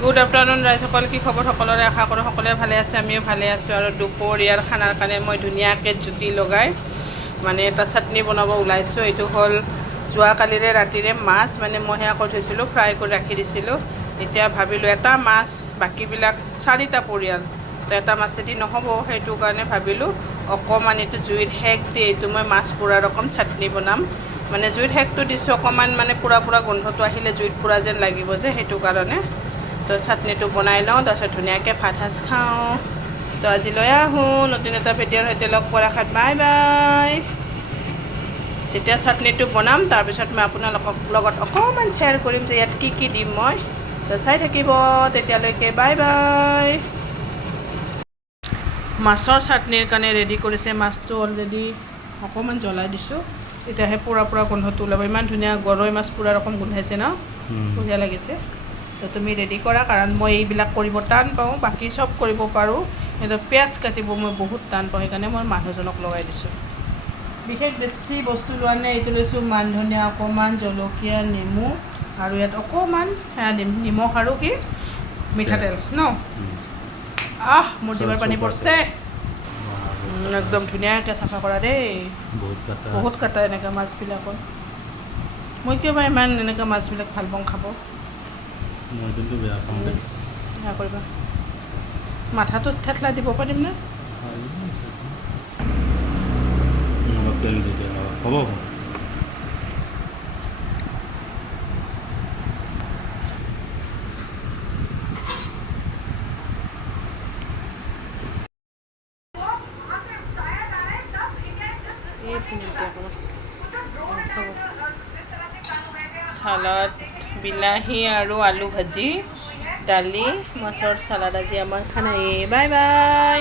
Good afternoon ৰাইজসকল, কি খবৰ সকলোৰে? আশা কৰোঁ সকলোৱে ভালে আছে, আমিও ভালে আছোঁ। আৰু দুপৰীয়াৰ খানাৰ কাৰণে মই ধুনীয়াকৈ জুতি লগাই মানে এটা চাটনি বনাব ওলাইছোঁ। এইটো হ'ল যোৱাকালিৰে ৰাতিৰে মাছ, মানে মই সেয়া কৰি থৈছিলোঁ, ফ্ৰাই কৰি ৰাখি দিছিলোঁ। এতিয়া ভাবিলোঁ এটা মাছ, বাকীবিলাক 4টা পৰিয়াল, তো এটা মাছেদি নহ'ব, সেইটো কাৰণে ভাবিলোঁ অকণমান এইটো জুইত সেক দি এইটো মই মাছ পোৰা ৰকম চাটনি বনাম। মানে জুইত সেকটো দিছোঁ অকণমান, মানে পুৰা গোন্ধটো আহিলে জুইত পোৰা যেন লাগিব যে, সেইটো কাৰণে। তো চাটনিটো বনাই লওঁ, তাৰপিছত ধুনীয়াকৈ ভাত সাজ খাওঁ। তো আজিলৈ আহোঁ নতুন এটা ভিডিঅ'ৰ সৈতে, লগ পোৱাৰ আশাত বাই বাই। যেতিয়া চাটনিটো বনাম তাৰপিছত মই আপোনালোকৰ লগত অকণমান শ্বেয়াৰ কৰিম যে ইয়াত কি কি দিম মই। তো চাই থাকিব, তেতিয়ালৈকে বাই বাই। মাছৰ চাটনিৰ কাৰণে ৰেডি কৰিছে। মাছটো অলৰেডি অকণমান জ্বলাই দিছোঁ, তেতিয়াহে পুৰা গোন্ধটো ওলাব। ইমান ধুনীয়া গৰৈ মাছ পুৰা ৰকম গোন্ধাইছে ন, বঢ়িয়া লাগিছে। তো তুমি ৰেডি কৰা, কাৰণ মই এইবিলাক কৰিব টান পাওঁ, বাকী চব কৰিব পাৰোঁ, কিন্তু পিঁয়াজ কাটিব মই বহুত টান পাওঁ, সেইকাৰণে মই মানুহজনক লগাই দিছোঁ। বিশেষ বেছি বস্তু লোৱা নাই, এইটো লৈছোঁ মান ধনিয়া অকণমান, জলকীয়া, নেমু, আৰু ইয়াত অকণমান সেয়া দিম, নিমখ আৰু কি মিঠাতেল ন। মোৰ জিভাৰ পানী পৰিছে। একদম ধুনীয়াকৈ চাফা কৰা দেই, বহুত কাটা এনেকৈ মাছবিলাকত। মই কিয় বা ইমান এনেকৈ মাছবিলাক ভাল পাওঁ খাব। মই কিন্তু বেয়া পাওঁ দেই। সেয়া কৰিবা, মাথাটো থেতলাই দিব পাৰিম নে? অলপ তেল দি দিয়া হ'ব। চালাড, বিলাহী আৰু আলু ভাজি, দালি, মাছৰ চালাড। আজি আমাৰ খানা। Bye bye.